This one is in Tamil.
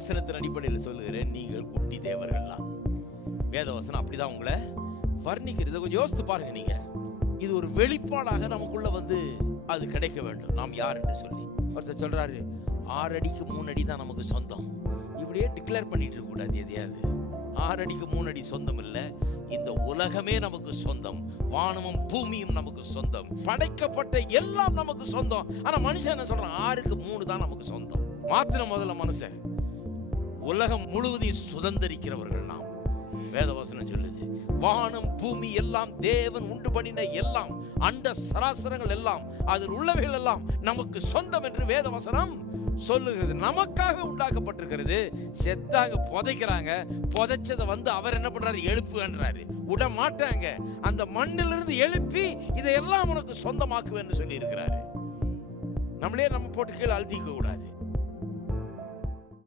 வசனத்தின் அடிப்படையில் சொல்லுகிறேன், நீங்கள் குட்டி தேவர்கள் தான். வேத வசனம் அப்படிதான் உங்களை வர்ணிக்கிறது. கொஞ்சம் யோசித்து பாருங்க. நீங்க இது ஒரு வெளிப்பாடாக நமக்குள்ள அது கிடைக்க வேண்டும், நாம் யார் என்று சொல்லி. ஒருத்தர் சொல்றாரு 6 அடிக்கு 3 அடி தான் நமக்கு சொந்தம். இப்படியே டிக்ளேர் பண்ணிட்டு இருக்க கூடாது. எதையாவது 6 அடிக்கு 3 அடி சொந்தம் இல்லை, இந்த உலகமே நமக்கு சொந்தம், வானமும் பூமியும் நமக்கு சொந்தம், படைக்கப்பட்ட எல்லாம் நமக்கு சொந்தம். ஆனா மனுஷன் என்ன சொல்றான்? 6க்கு 3 தான் நமக்கு சொந்தம். மாத்திர முதல்ல மனுஷன் உலகம் முழுவதையும் சுதந்திரிக்கிறவர்கள் நாம். வேதவசனம் சொல்லுது, வானம் பூமி எல்லாம் தேவன் உண்டு பண்ணின எல்லாம், அண்ட சராசரங்கள் எல்லாம், அதில் உள்ளவைகள் எல்லாம் நமக்கு சொந்தம் என்று வேதவசனம் சொல்லுகிறது. நமக்காக உண்டாக்கப்பட்டிருக்கிறது. செத்தாங்க, புதைக்கிறாங்க, புதைச்சதை அவர் என்ன பண்றாரு? எழுப்புன்றாரு. விட மாட்டாங்க. அந்த மண்ணிலிருந்து எழுப்பி இதையெல்லாம் உனக்கு சொந்தமாக்குவேன்னு சொல்லி இருக்கிறாரு. நம்மளே நம்ம போட்டு கீழே அழுத்திக்க கூடாது.